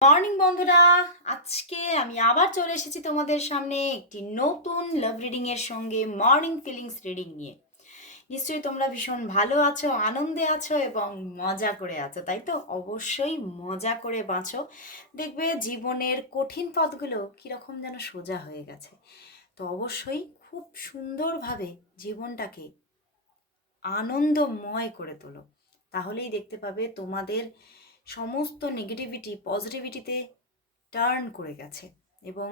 Morning বন্ধুরা, আজকে আমি আবার চলে এসেছি তোমাদের সামনে একটি নতুন লাভ রিডিং এর সঙ্গে মর্নিং ফিলিংস রিডিং নিয়ে। নিশ্চয়ই তোমরা ভীষণ ভালো আছো, আনন্দে আছো এবং মজা করে আছো, তাই তো? অবশ্যই মজা করে বাঁচো। দেখবে জীবনের কঠিন পথগুলো কীরকম যেন সোজা হয়ে গেছে। তো অবশ্যই খুব সুন্দরভাবে জীবনটাকে আনন্দময় করে তোলো। তাহলেই দেখতে পাবে তোমাদের সমস্ত নেগেটিভিটি পজিটিভিটিতে টার্ন করে গেছে। এবং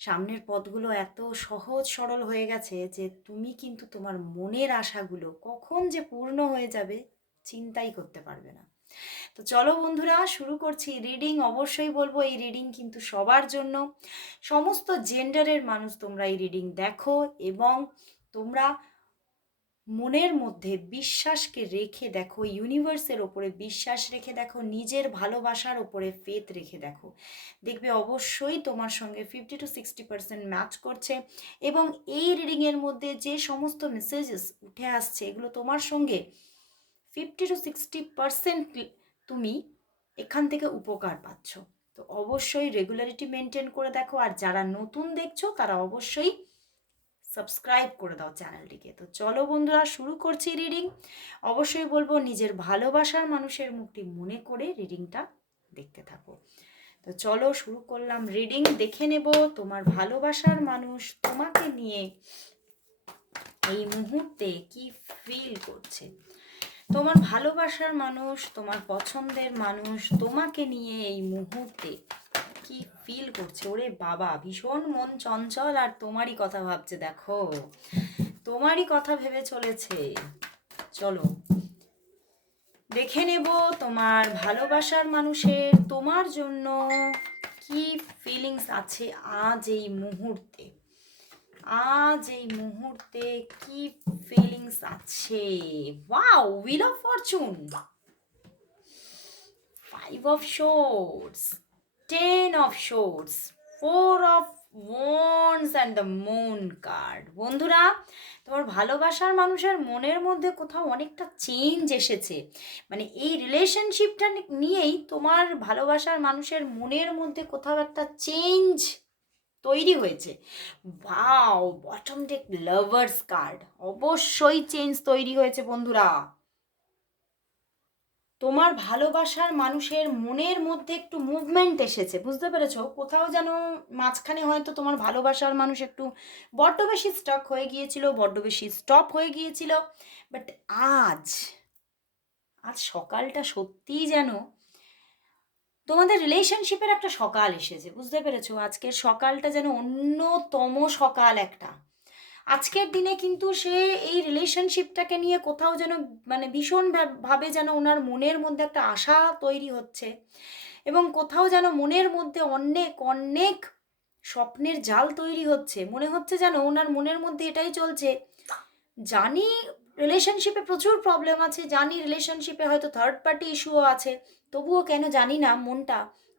সামনের পথগুলো এত সহজ সরল হয়ে গেছে যে তুমি কিন্তু তোমার মনের আশাগুলো কখন যে পূর্ণ হয়ে যাবে চিন্তাই করতে পারবে না। তো চলো বন্ধুরা, শুরু করছি। রিডিং অবশ্যই বলব, এই রিডিং কিন্তু সবার জন্য। সমস্ত জেন্ডারের মানুষ তোমরা এই রিডিং দেখো এবং তোমরা মনের মধ্যে বিশ্বাসকে রেখে দেখো ইউনিভার্সের ওপরে বিশ্বাস রেখে দেখো, নিজের ভালোবাসার ওপরে ফেথ রেখে দেখো। দেখবে অবশ্যই তোমার সঙ্গে fifty to sixty percent match করছে এবং এই রিডিংয়ের মধ্যে যে সমস্ত মেসেজেস উঠে আসছে, এগুলো তোমার সঙ্গে ফিফটি টু সিক্সটি পার্সেন্ট তুমি এখান থেকে উপকার পাচ্ছ। তো অবশ্যই রেগুলারিটি মেনটেন করে দেখো, আর যারা নতুন দেখছ, তারা অবশ্যই সাবস্ক্রাইব করে দাও চ্যানেলটিকে তো চলো বন্ধুরা, শুরু করছি রিডিং অবশ্যই বলব, নিজের ভালোবাসার মানুষের মুখটি মনে করে রিডিংটা দেখতে থাকো। তো চলো শুরু করলাম রিডিং দেখে নেব তোমার ভালোবাসার মানুষ তোমাকে নিয়ে এই মুহূর্তে কি ফিল করছে। তোমার ভালোবাসার মানুষ, তোমার পছন্দের মানুষ তোমাকে নিয়ে এই মুহূর্তে ফিল করছে। ওরে বাবা, ভীষণ মন চঞ্চল আর তোমারই কথা ভাবছে, দেখো। তোমারই কথা ভেবে চলেছে। চলো, দেখে নেব তোমার ভালোবাসার মানুষের তোমার জন্য কি ফিলিংস আছে আজ এই মুহূর্তে। আজ এই মুহূর্তে কি ফিলিংস আছে? Wow wheel of fortune five of swords ten of swords four of wands and the moon card বন্ধুরা, তোমার ভালোবাসার মানুষের মনের মধ্যে কোথাও অনেকটা চেঞ্জ এসেছে। মানে এই রিলেশনশিপটা নিয়েই তোমার ভালোবাসার মানুষের মনের মধ্যে কোথাও একটা চেঞ্জ তৈরি হয়েছে। Wow bottom deck lovers card অবশ্যই চেঞ্জ তৈরি হয়েছে বন্ধুরা। তোমার ভালোবাসার মানুষের মনের মধ্যে একটু মুভমেন্ট এসেছে, বুঝতে পেরেছ? কোথাও যেন মাঝখানে হয়তো তোমার ভালোবাসার মানুষ একটু বড্ড বেশি স্টক হয়ে গিয়েছিল, বড্ড বেশি স্টপ হয়ে গিয়েছিল। বাট আজ আজ সকালটা সত্যিই যেন তোমাদের রিলেশনশিপের একটা সকাল এসেছে, বুঝতে পেরেছ? আজকের সকালটা যেন অন্যতম সকাল একটা। আজকের দিনে কিন্তু সে এই রিলেশনশিপটাকে নিয়ে কোথাও যেন মানে ভীষণ ভাবে যেন ওনার মনের মধ্যে একটা আশা তৈরি হচ্ছে এবং কোথাও যেন মনের মধ্যে অনেক অনেক স্বপ্নের জাল তৈরি হচ্ছে। মনে হচ্ছে যেন ওনার মনের মধ্যে এটাই চলছে। জানি রিলেশনশিপে প্রচুর প্রবলেম আছে, জানি রিলেশনশিপে হয়তো থার্ড পার্টি ইস্যুও আছে, তবুও কেন জানি না মনটা।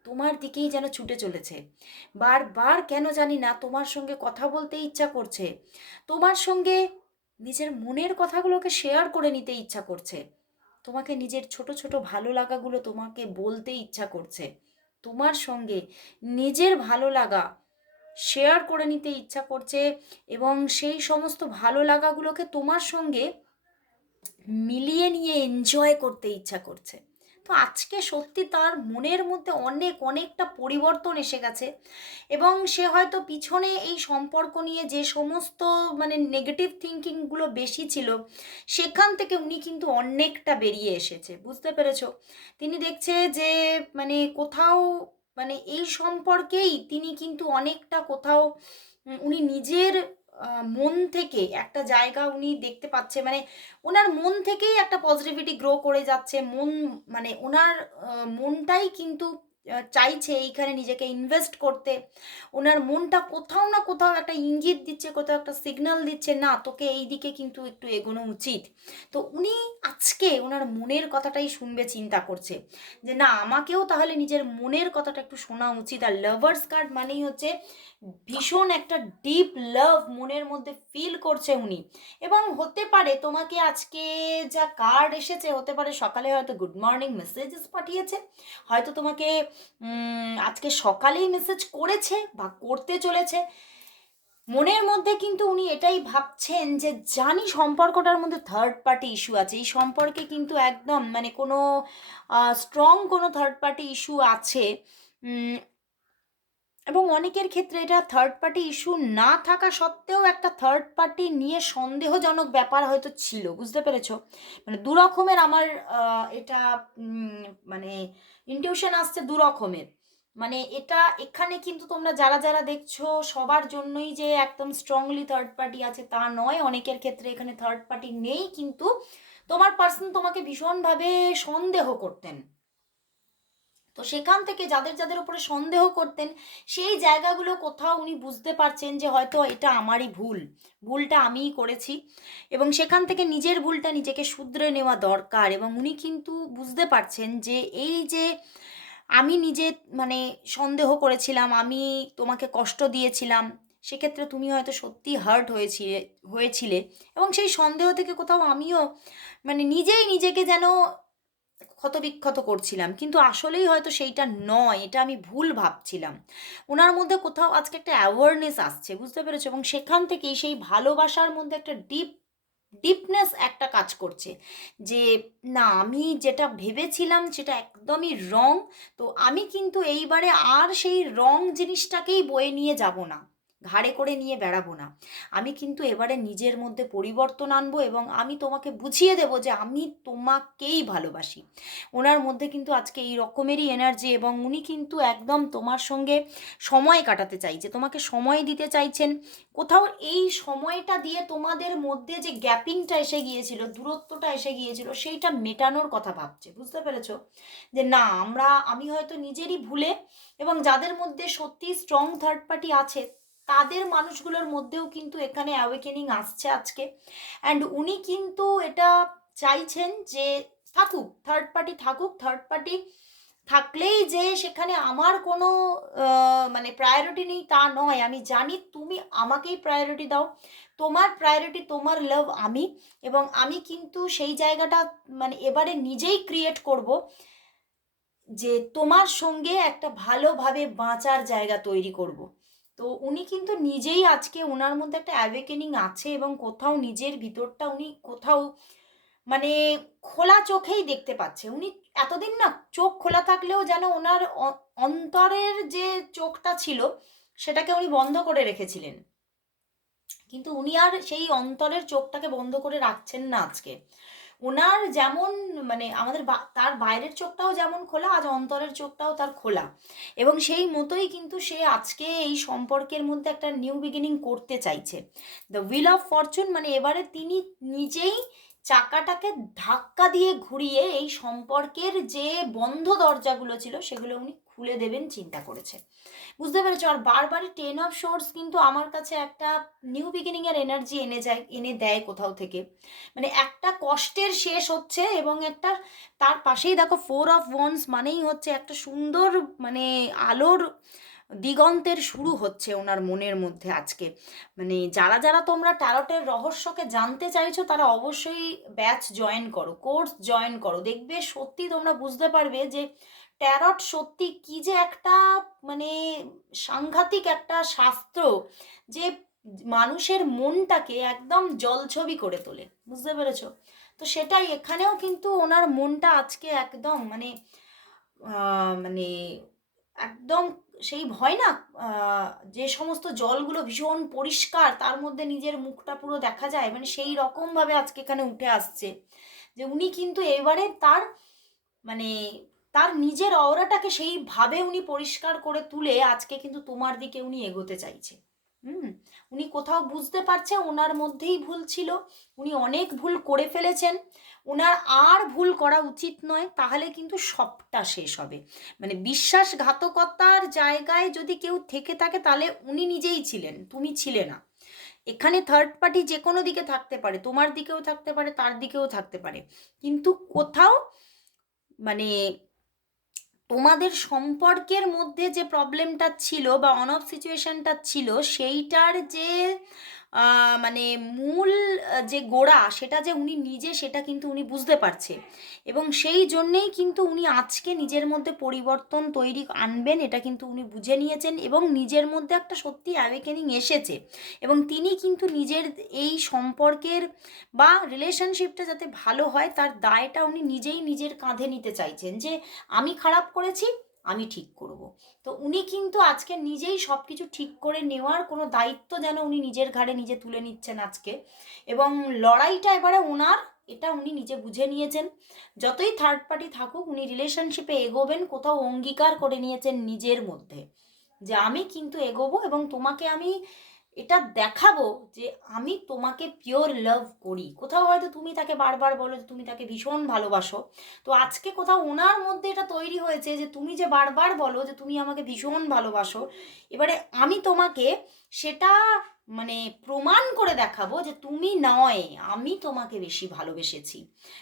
তোমার দিকেই যেন ছুটে চলেছে। বারবার কেন জানি না তোমার সঙ্গে কথা বলতে ইচ্ছা করছে। তোমার সঙ্গে নিজের মনের কথাগুলোকে শেয়ার করে নিতে ইচ্ছা করছে। তোমাকে নিজের ছোট ছোট ভালো লাগাগুলো তোমাকে বলতে ইচ্ছা করছে। তোমার সঙ্গে নিজের ভালো লাগা শেয়ার করে নিতে ইচ্ছা করছে এবং সেই সমস্ত ভালো লাগাগুলোকে তোমার সঙ্গে মিলিয়ে নিয়ে এনজয় করতে ইচ্ছা করছে। তো আজকে সত্যি তার মনের মধ্যে অনেক, অনেকটা পরিবর্তন এসে গেছে। এবং সে হয়তো পিছনে এই সম্পর্ক নিয়ে যে সমস্ত মানে নেগেটিভ থিঙ্কিংগুলো বেশি ছিল, সেখান থেকে উনি কিন্তু অনেকটা বেরিয়ে এসেছে। বুঝতে পেরেছ? তিনি দেখছে যে মানে কোথাও মানে এই সম্পর্কেই তিনি কিন্তু অনেকটা কোথাও উনি নিজের মন থেকে একটা জায়গা উনি দেখতে পাচ্ছে মানে ওনার মন থেকেই একটা পজিটিভিটি গ্রো করে যাচ্ছে, মন মানে ওনার মনটাই কিন্তু চাইছে এইখানে নিজেকে ইনভেস্ট করতে। ওনার মনটা কোথাও না কোথাও একটা ইঙ্গিত দিচ্ছে, কোথাও একটা সিগন্যাল দিচ্ছে, না, তোকে এই দিকে কিন্তু একটু এগোনো উচিত। তো উনি আজকে ওনার মনের কথাটাই শুনবে, চিন্তা করছে যে, না, আমাকেও তাহলে নিজের মনের কথাটা একটু শোনা উচিত। আর লাভার্স কার্ড মানেই হচ্ছে ভীষণ একটা ডিপ লাভ মনের মধ্যে ফিল করছে উনি। এবং হতে পারে তোমাকে আজকে যা কার্ড এসেছে, হতে পারে সকালে হয়তো গুড মর্নিং মেসেজেস পাঠিয়েছে, হয়তো তোমাকে আজকে সকালেই মেসেজ করেছে বা করতে চলেছে। মনের মধ্যে কিন্তু উনি এটাই ভাবছেন যে জানি সম্পর্কটার মধ্যে থার্ড পার্টি ইস্যু আছে। এই সম্পর্কে কিন্তু একদম মানে কোনো স্ট্রং কোনো থার্ড পার্টি ইস্যু আছে। এবং অনেকের ক্ষেত্রে এটা থার্ড পার্টি ইস্যু না থাকা সত্ত্বেও একটা থার্ড পার্টি নিয়ে সন্দেহজনক ব্যাপার হয়তো ছিল, বুঝতে পেরেছ? মানে দু রকমের আমার এটা মানে ইনটিউশন আসছে দু রকমের মানে এটা এখানে কিন্তু তোমরা যারা যারা দেখছ সবার জন্যই যে একদম স্ট্রংলি থার্ড পার্টি আছে তা নয়, অনেকের ক্ষেত্রে এখানে থার্ড পার্টি নেই, কিন্তু তোমার পার্সন তোমাকে ভীষণভাবে সন্দেহ করতেন। তো সেখান থেকে যাদের যাদের উপরে সন্দেহ করতেন, সেই জায়গাগুলো কোথাও উনি বুঝতে পারছেন যে হয়তো এটা আমারই ভুল, ভুলটা আমিই করেছি এবং সেখান থেকে নিজের ভুলটা নিজেকে শুধরে নেওয়া দরকার এবং উনি কিন্তু বুঝতে পারছেন যে এই যে আমি নিজে মানে সন্দেহ করেছিলাম, আমি তোমাকে কষ্ট দিয়েছিলাম, সেক্ষেত্রে তুমি হয়তো সত্যি হার্ট হয়েছিলে হয়েছিলে এবং সেই সন্দেহ থেকে কোথাও আমিও মানে নিজেই নিজেকে যেন ক্ষতবিক্ষত করছিলাম। কিন্তু আসলেই হয়তো সেইটা নয়, এটা আমি ভুল ভাবছিলাম। ওনার মধ্যে কোথাও আজকে একটা অ্যাওয়ারনেস আসছে, বুঝতে পেরেছ? এবং সেখান থেকেই সেই ভালোবাসার মধ্যে একটা ডিপ ডিপনেস একটা কাজ করছে। যে, না, আমি যেটা ভেবেছিলাম সেটা একদমই রং তো আমি কিন্তু এইবারে আর সেই রং জিনিসটাকেই বয়ে নিয়ে যাব না। ঘাড়ে করে নিয়ে বেড়াবো না। আমি কিন্তু এবারে নিজের মধ্যে পরিবর্তন আনব এবং আমি তোমাকে বুঝিয়ে দেবো যে আমি তোমাকেই ভালোবাসি। ওনার মধ্যে কিন্তু আজকে এই রকমেরই এনার্জি এবং উনি কিন্তু একদম তোমার সঙ্গে সময় কাটাতে চাইছে, তোমাকে সময় দিতে চাইছেন। কোথাও এই সময়টা দিয়ে তোমাদের মধ্যে যে গ্যাপিংটা এসে গিয়েছিল, দূরত্বটা এসে গিয়েছিল, সেইটা মেটানোর কথা ভাবছে, বুঝতে পেরেছ? যে না, আমরা, আমি হয়তো নিজেরই ভুলে এবং যাদের মধ্যে সত্যি স্ট্রং থার্ড পার্টি আছে তাদের মানুষগুলোর মধ্যেও কিন্তু এখানে অ্যাওয়েকেনিং আসছে আজকে। অ্যান্ড উনি কিন্তু এটা চাইছেন যে থাকুক থার্ড পার্টি থাকুক থার্ড পার্টি থাকলেই যে সেখানে আমার কোনো মানে প্রায়োরিটি নেই তা নয়। আমি জানি তুমি আমাকেই প্রায়োরিটি দাও। তোমার প্রায়োরিটি তোমার লাভ আমি। এবং আমি কিন্তু সেই জায়গাটা মানে এবারে নিজেই ক্রিয়েট করব যে তোমার সঙ্গে একটা ভালোভাবে বাঁচার জায়গা তৈরি করব। তো উনি কিন্তু নিজেই আজকে ওনার মধ্যে একটা অ্যাওয়েকেনিং আছে এবং কোথাও নিজের ভিতরটা উনি কোথাও মানে খোলা চোখেই দেখতে পাচ্ছে। উনি এতদিন না চোখ খোলা থাকলেও যেন ওনার অন্তরের যে চোখটা ছিল সেটাকে উনি বন্ধ করে রেখেছিলেন। কিন্তু উনি আর সেই অন্তরের চোখটাকে বন্ধ করে রাখছেন না আজকে। ওনার যেমন মানে আমাদের তার বাইরের চোখটাও যেমন খোলা, আজ অন্তরের চোখটাও তার খোলা। এবং সেই মতোই কিন্তু সে আজকে এই সম্পর্কের মধ্যে একটা নিউ বিগিনিং করতে চাইছে। দ্য উইল অফ ফরচুন মানে এবারে তিনি নিজেই চাকাটাকে ধাক্কা দিয়ে ঘুরিয়ে এই সম্পর্কের যে বন্ধ দরজাগুলো ছিল, সেগুলো উনি খুলে দেবেন, চিন্তা করেছে বুঝতে পেরেছ? আর বারবারই টেন অফ শোর্স কিন্তু আমার কাছে একটা নিউ বিগিনিং এর এনার্জি এনে যায়, এনে দেয় কোথাও থেকে। মানে একটা কষ্টের শেষ হচ্ছে এবং একটা তার পাশেই দেখো ফোর অফ ওয়ান্স মানেই হচ্ছে একটা সুন্দর মানে আলোর দিগন্তের শুরু হচ্ছে ওনার মনের মধ্যে আজকে। মানে যারা যারা তোমরা ট্যারটের রহস্যকে জানতে চাইছো, তারা অবশ্যই ব্যাচ জয়েন করো কোর্স জয়েন করো। দেখবে সত্যি তোমরা বুঝতে পারবে যে ট্যারট সত্যি কি যে একটা মানে সাংঘাতিক একটা শাস্ত্র যে মানুষের মনটাকে একদম জলছবি করে তোলে, বুঝতে পেরেছ? তো সেটাই, এখানেও কিন্তু ওনার মনটা আজকে একদম মানে মানে একদম সেই ভয় না যে সমস্ত জলগুলো ভীষণ পরিষ্কার, তার মধ্যে নিজের মুখটা পুরো দেখা যায় মানে সেই রকমভাবে আজকে এখানে উঠে আসছে। যে উনি কিন্তু এবারে তার মানে তার নিজের অওরাটাকে সেইভাবে উনি পরিষ্কার করে তুলে আজকে কিন্তু তোমার দিকে উনি এগোতে চাইছে। হুম? উনি কোথাও বুঝতে পারছে ওনার মধ্যেই ভুল ছিল, উনি অনেক ভুল করে ফেলেছেন। ওনার আর ভুল করা উচিত নয়, তাহলে কিন্তু সবটা শেষ হবে। মানে বিশ্বাসঘাতকতার জায়গায় যদি কেউ থেকে থাকে, তাহলে উনি নিজেই ছিলেন, তুমি ছিলে না। এখানে থার্ড পার্টি যে কোনো দিকে থাকতে পারে, তোমার দিকেও থাকতে পারে, তার দিকেও থাকতে পারে। কিন্তু কোথাও মানে তোমাদের সম্পর্কের মধ্যে যে প্রবলেমটা ছিল বা অন অফ সিচুয়েশনটা ছিল সেইটার যে মানে মূল যে গোড়া সেটা যে উনি নিজে সেটা কিন্তু উনি বুঝতে পারছে। এবং সেই জন্যেই কিন্তু উনি আজকে নিজের মধ্যে পরিবর্তন তৈরি আনবেন, এটা কিন্তু উনি বুঝে নিয়েছেন এবং নিজের মধ্যে একটা সত্যি অ্যাওয়েকেনিং এসেছে। এবং তিনি কিন্তু নিজের এই সম্পর্কের বা রিলেশনশিপটা যাতে ভালো হয়, তার দায়টা উনি নিজেই নিজের কাঁধে নিতে চাইছেন যে, আমি খারাপ করেছি আমি ঠিক করব। তো উনি কিন্তু আজকে নিজেই সব কিছু ঠিক করে নেওয়ার কোনো দায়িত্ব যেন উনি নিজের ঘাড়ে নিজে তুলে নিচ্ছেন আজকে। এবং লড়াইটা এবারে ওনার, এটা উনি নিজে বুঝে নিয়েছেন। যতই থার্ড পার্টি থাকুক, উনি রিলেশনশিপে এগোবেন, কোথাও অঙ্গীকার করে নিয়েছেন নিজের মধ্যে। যে আমি কিন্তু এগোবো এবং তোমাকে আমি এটা দেখাবো যে আমি তোমাকে পিওর লাভ করি। কোথাও হয়তো তুমি তাকে বারবার বলো যে তুমি তাকে ভীষণ ভালোবাসো। তো আজকে কোথাও ওনার মধ্যে এটা তৈরি হয়েছে যে তুমি যে বারবার বলো যে তুমি আমাকে ভীষণ ভালোবাসো, এবারে আমি তোমাকে সেটা মানে প্রমাণ করে দেখাবো যে তুমি নয়, আমি তোমাকে বেশি ভালোবেসেছি।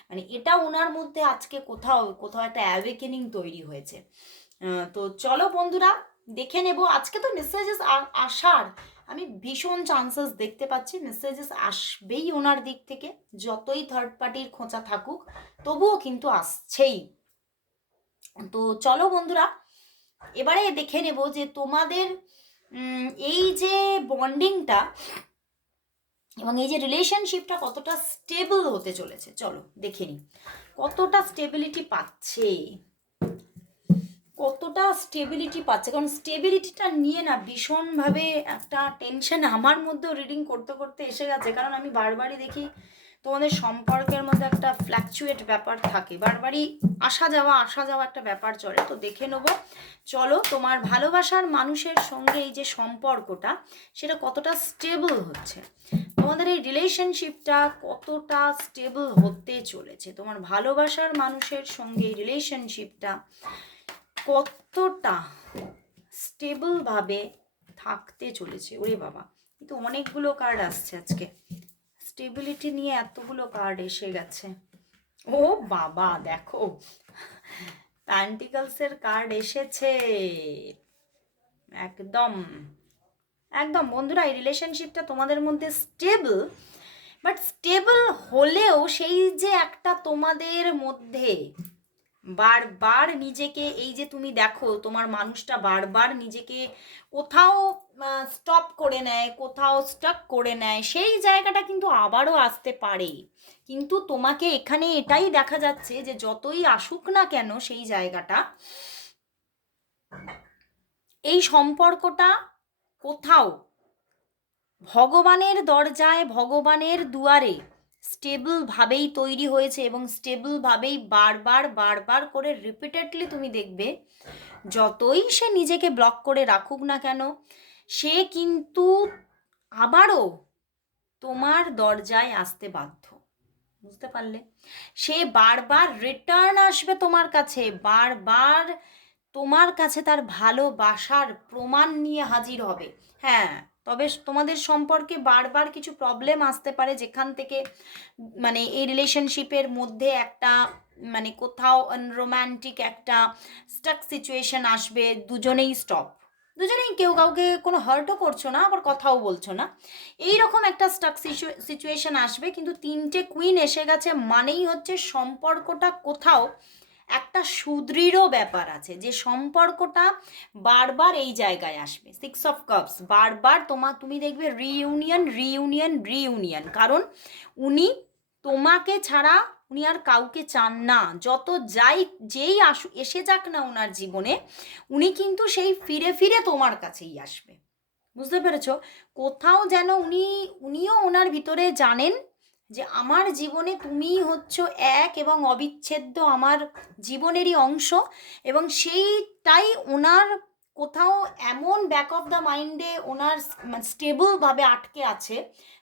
মানে এটা ওনার মধ্যে আজকে কোথাও কোথাও একটা অ্যাওয়েকেনিং তৈরি হয়েছে। তো চলো বন্ধুরা, দেখে নেব। আজকে তো মেসেজেস আসার। আমি ভীষণ চান্সেস দেখতে পাচ্ছি মেসেজেস আসবেই ওনার দিক থেকে, যতই থার্ড পার্টির খোঁচা থাকুক, তবুও কিন্তু আসছেই। তো চলো বন্ধুরা, এবারে দেখে নেব যে তোমাদের এই যে বন্ডিংটা এবং এই যে রিলেশনশিপটা কতটা স্টেবল হতে চলেছে, চলো দেখে নিই। কতটা স্টেবিলিটি পাচ্ছে? কতটা স্টেবিলিটি পাচ্ছে? কারণ স্টেবিলিটিটা নিয়ে না ভীষণভাবে একটা টেনশন আমার মধ্যেও রিডিং করতে করতে এসে গেছে। কারণ আমি বারবারই দেখি তোমাদের সম্পর্কের মধ্যে একটা ফ্ল্যাকচুয়েট ব্যাপার থাকে। বারবারই আসা যাওয়া আসা যাওয়া একটা ব্যাপার চলে। তো দেখে নেব। চলো, তোমার ভালোবাসার মানুষের সঙ্গে এই যে সম্পর্কটা, সেটা কতটা স্টেবল হচ্ছে? তোমাদের এই রিলেশনশিপটা কতটা স্টেবল হতে চলেছে? তোমার ভালোবাসার মানুষের সঙ্গে এই রিলেশনশিপটা কতটা স্টেবলভাবে থাকতে চলেছে? ওরে বাবা, কিন্তু অনেকগুলো কার্ড আসছে আজকে। স্টেবিলিটি নিয়ে এতগুলো কার্ড এসে গেছে। ও বাবা, দেখো প্যান্টিকলসের কার্ড এসেছে। একদম একদম। বন্ধুরা, এই রিলেশনশিপটা তোমাদের মধ্যে স্টেবল বাট স্টেবল হলেও সেই যে একটা তোমাদের মধ্যে বারবার নিজেকে এই যে তুমি দেখো, তোমার মানুষটা বারবার নিজেকে কোথাও স্টপ করে নেয়, কোথাও স্টাক করে নেয়, সেই জায়গাটা কিন্তু আবারও আসতে পারে। কিন্তু তোমাকে এখানে এটাই দেখা যাচ্ছে যে যতই আসুক না কেন সেই জায়গাটা, এই সম্পর্কটা কোথাও ভগবানের দরজায়, ভগবানের দুয়ারে স্টেবলভাবেই তৈরি হয়েছে এবং স্টেবলভাবেই বারবার বারবার করে রিপিটেডলি তুমি দেখবে, যতই সে নিজেকে ব্লক করে রাখুক না কেন, সে কিন্তু আবারও তোমার দরজায় আসতে বাধ্য। বুঝতে পারলে? সে বারবার রিটার্ন আসবে তোমার কাছে, বারবার তোমার কাছে তার ভালোবাসার প্রমাণ নিয়ে হাজির হবে। হ্যাঁ তবে তোমাদের সম্পর্কে বারবার কিছু প্রবলেম আসতে পারে যেখান থেকে মানে এই রিলেশনশিপের মধ্যে একটা মানে কোথাও রোম্যান্টিক একটা স্টাক সিচুয়েশন আসবে, দুজনেই স্টপ দুজনেই কেউ কাউকে কোনো হার্টও করছ না, আবার কথাও বলছো না। এই রকম একটা স্টাক সিচুয়েশন আসবে, কিন্তু তিনটে কুইন এসে গেছে মানেই হচ্ছে সম্পর্কটা কোথাও একটা সুদৃঢ় ব্যাপার আছে যে সম্পর্কটা বারবার এই জায়গায় আসবে। সিক্স অফ কাপস বারবার তোমা, তুমি দেখবে রিইউনিয়ন রিইউনিয়ন রিইউনিয়ন কারণ উনি তোমাকে ছাড়া উনি আর কাউকে চান না। যত যাই, যেই আসু, এসে যাক না ওনার জীবনে, উনি কিন্তু সেই ফিরে ফিরে তোমার কাছেই আসবে। বুঝতে পেরেছ? কোথাও যেন উনি, উনিও ওনার ভিতরে জানেন যে আমার জীবনে তুমিই হচ্ছ এক এবং অবিচ্ছেদ্য আমার জীবনেরই অংশ এবং সেইটাই ওনার কোথাও এমন ব্যাক অফ দ্য মাইন্ডে ওনার স্টেবলভাবে আটকে আছে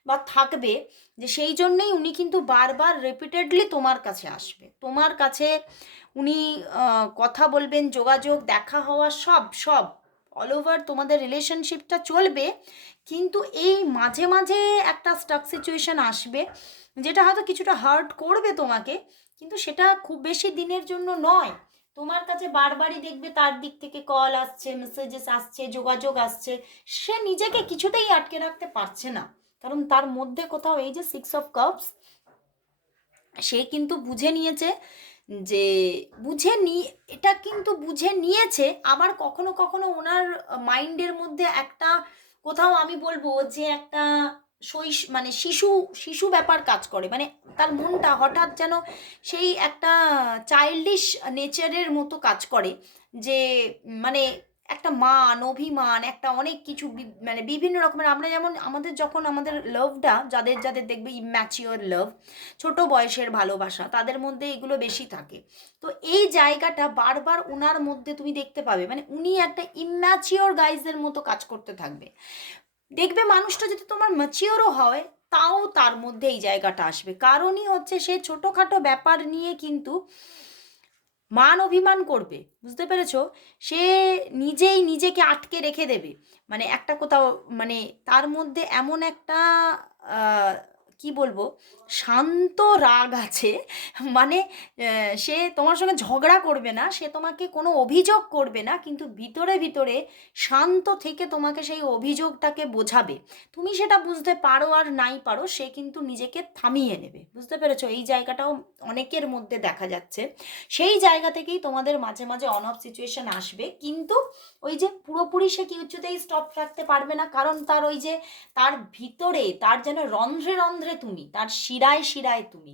বা থাকবে যে সেই জন্যেই উনি কিন্তু বারবার রিপিটেডলি তোমার কাছে আসবে। তোমার কাছে উনি কথা বলবেন, যোগাযোগ, দেখা হওয়া সব সব অল ওভার তোমাদের রিলেশনশিপটা চলবে, কিন্তু এই মাঝে মাঝে একটা স্টাক সিচুয়েশন আসবে, যেটা হয়তো কিছুটা হার্ট করবে তোমাকে, কিন্তু সেটা খুব বেশি দিনের জন্য নয়। তোমার কাছে বারবারই দেখবে তার দিক থেকে কল আসছে মেসেজেস আসছে, যোগাযোগ আসছে, সে নিজেকে কিছুতেই আটকে রাখতে পারছে না। কারণ তার মধ্যে কোথাও এই যে সিক্স অফ কাপস সে কিন্তু বুঝে নিয়েছে যে বুঝে নি, এটা কিন্তু বুঝে নিয়েছে। আবার কখনো কখনো ওনার মাইন্ডের মধ্যে একটা, কোথাও আমি বলব যে একটা শৈশ মানে শিশু শিশু ব্যাপার কাজ করে। মানে তার মনটা হঠাৎ যেন সেই একটা চাইল্ডিশ নেচারের মতো কাজ করে। যে মানে একটা মান, অভিমান, একটা অনেক কিছু মানে বিভিন্ন রকমের। আমরা যেমন, আমাদের যখন আমাদের লাভটা যাদের যাদের দেখবে ইম্যাচিওর লাভ ছোট বয়সের ভালোবাসা, তাদের মধ্যে এগুলো বেশি থাকে। তো এই জায়গাটা বারবার ওনার মধ্যে তুমি দেখতে পাবে মানে উনি একটা ইম্যাচিওর গাইজের মতো কাজ করতে থাকবে। দেখবে মানুষটা যদি তোমার ম্যাচিওরও হয়, তাও তার মধ্যে এই জায়গাটা আসবে। কারণই হচ্ছে সে ছোটোখাটো ব্যাপার নিয়ে কিন্তু মান অভিমান করবে, বুঝতে পেরেছ? সে নিজেই নিজেকে আটকে রেখে দেবে। মানে একটা কোথাও মানে তার মধ্যে এমন একটা কি বলব? শান্ত রাগ আছে। মানে সে তোমার সঙ্গে ঝগড়া করবে না, সে তোমাকে কোনো অভিযোগ করবে না, কিন্তু ভিতরে ভিতরে শান্ত থেকে তোমাকে সেই অভিযোগটাকে বোঝাবে। তুমি সেটা বুঝতে পারো আর নাই পারো, সে কিন্তু নিজেকে থামিয়ে নেবে। বুঝতে পেরেছ? এই জায়গাটাও অনেকের মধ্যে দেখা যাচ্ছে। সেই জায়গা থেকেই তোমাদের মাঝে মাঝে অন অফ সিচুয়েশন আসবে। কিন্তু ওই যে পুরোপুরি সে কিছুতেই স্টপ রাখতে পারবে না, কারণ তার ওই যে তার ভিতরে, তার যেন রন্ধ্রে রন্ধ্রে তুমি, তার শিরায় শিরায় তুমি।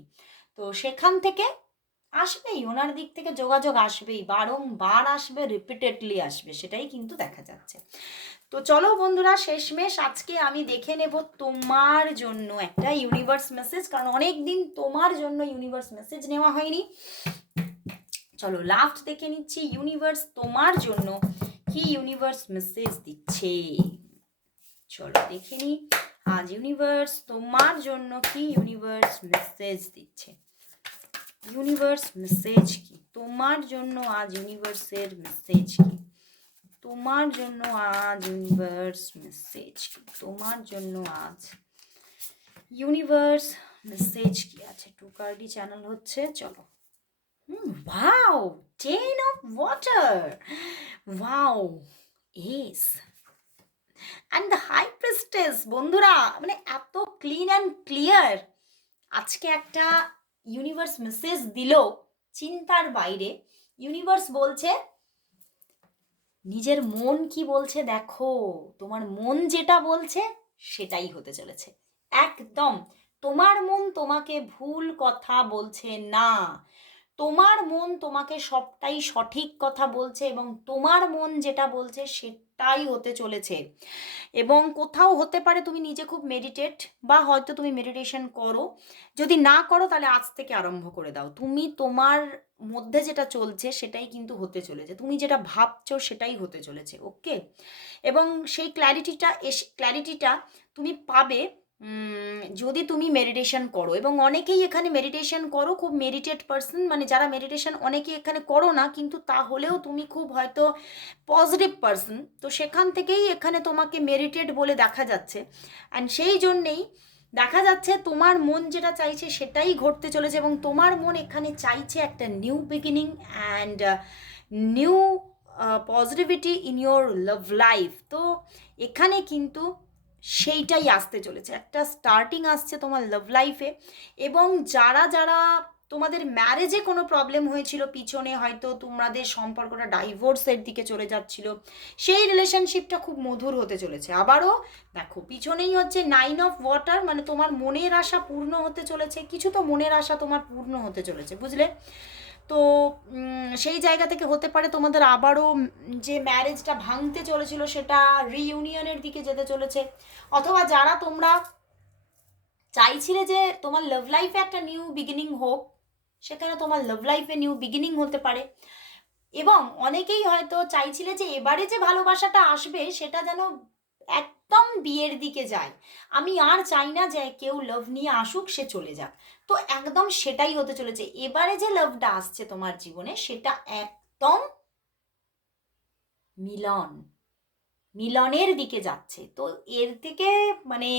তো সেখান থেকে আসবেই, ওনার দিক থেকে যোগাযোগ আসবেই, বারংবার আসবে রিপিটেডলি আসবে, সেটাই কিন্তু দেখা যাচ্ছে। তো চলো বন্ধুরা, শেষমেশ আজকে আমি দেখে নেব তোমার জন্য একটা ইউনিভার্স মেসেজ কারণ অনেক দিন তোমার জন্য ইউনিভার্স মেসেজ নেওয়া হয়নি। চলো লাস্ট দেখে নিচ্ছি ইউনিভার্স তোমার জন্য কি ইউনিভার্স মেসেজ দিচ্ছে। চলো দেখে নি। আজ ইউনিভার্স তোমার জন্য কি ইউনিভার্স মেসেজ দিচ্ছে। ইউনিভার্স মেসেজ কি? তোমার জন্য আজ ইউনিভার্সের মেসেজ কি? তোমার জন্য আজ ইউনিভার্স মেসেজ কি? তোমার জন্য আজ ইউনিভার্স মেসেজ কি? আছে টু কার্ডি চ্যানেল হচ্ছে। চলো। Wow ten of water wow ace and the high priestess বন্ধুরা মানে এত ক্লিন অ্যান্ড ক্লিয়ার আজকে একটা ইউনিভার্স মেসেজ দিল চিন্তার বাইরে। ইউনিভার্স বলছে, নিজের মন কি বলছে দেখো, তোমার মন যেটা বলছে সেটাই হতে চলেছে। একদম, তোমার মন তোমাকে ভুল কথা বলছে না। তোমার মন তোমাকে সবটাই সঠিক কথা বলছে এবং তোমার মন যেটা বলছে সেটাই হতে চলেছে। এবং কোথাও হতে পারে তুমি নিজে খুব মেডিটেট বা হয়তো তুমি মেডিটেশন করো। যদি না করো তাহলে আজ থেকে আরম্ভ করে দাও। তুমি তোমার মধ্যে যেটা চলছে সেটাই কিন্তু হতে চলেছে। তুমি যেটা ভাবছ সেটাই হতে চলেছে। ওকে এবং সেই ক্ল্যারিটিটা এসে ক্ল্যারিটিটা তুমি পাবে যদি তুমি মেডিটেশন করো, এবং অনেকেই এখানে মেডিটেশন করো, খুব মেডিটেট পার্সন মানে যারা মেডিটেশন অনেকেই এখানে করো না, কিন্তু তাহলেও তুমি খুব হয়তো পজিটিভ পার্সন তো সেখান থেকেই এখানে তোমাকে মেডিটেট বলে দেখা যাচ্ছে। অ্যান্ড সেই জন্যেই দেখা যাচ্ছে তোমার মন যেটা চাইছে সেটাই ঘটতে চলেছে, এবং তোমার মন এখানে চাইছে একটা new beginning and new positivity in your love life তো এখানে কিন্তু সেইটাই আসতে চলেছে। একটা স্টার্টিং আসছে তোমার লাভ লাইফে এবং যারা যারা তোমাদের ম্যারেজে কোনো প্রবলেম হয়েছিল, পিছনে হয়তো তোমাদের সম্পর্কটা ডাইভোর্সের দিকে চলে যাচ্ছিল, সেই রিলেশনশিপটা খুব মধুর হতে চলেছে। আবারও দেখো, পিছনেই হচ্ছে নাইন অফ ওয়াটার মানে তোমার মনের আশা পূর্ণ হতে চলেছে, কিছু তো মনের আশা তোমার পূর্ণ হতে চলেছে, বুঝলে? তো সেই জায়গা থেকে হতে পারে তোমাদের আবারও যে ম্যারেজটা ভাঙতে চলেছিল সেটা রিইউনিয়নের দিকে যেতে চলেছে। অথবা যারা তোমরা চাইছিলে যে তোমার লাভ লাইফে একটা নিউ বিগিনিং হোক, সেখানে তোমার লাভ লাইফে নিউ বিগিনিং হতে পারে। এবং অনেকেই হয়তো চাইছিলে যে এবারে যে ভালোবাসাটা আসবে, সেটা যেন একদম বিয়ের দিকে যায় আমি আর চাই না যে কেউ লাভ নিয়ে আসুক, সে চলে যাক। তো একদম সেটাই হতে চলেছে। এবারে যে লাভটা আসছে তোমার জীবনে, সেটা একদম মিলন। মিলনের দিকে যাচ্ছে। তো এর থেকে মানে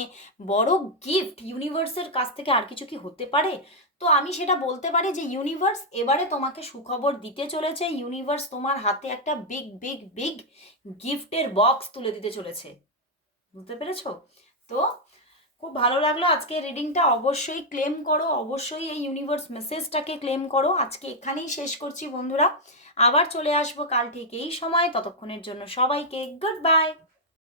বড় গিফট ইউনিভার্সের কাছ থেকে আর কিছু কি হতে পারে? তো আমি সেটা বলতে পারি যে ইউনিভার্স এবারে তোমাকে সুখবর দিতে চলেছে। ইউনিভার্স তোমার হাতে একটা বিগ বিগ বিগ গিফটের বক্স তুলে দিতে চলেছে। বুঝতে পেরেছ? তো খুব ভালো লাগল আজকে রিডিংটা অবশ্যই ক্লেম করো, অবশ্যই এই ইউনিভার্স মেসেজটাকে ক্লেম করো। আজকে এখানেই শেষ করছি বন্ধুরা। আবার চলে আসব কাল ঠিক এই সময়। ততক্ষণের জন্য সবাইকে গুড বাই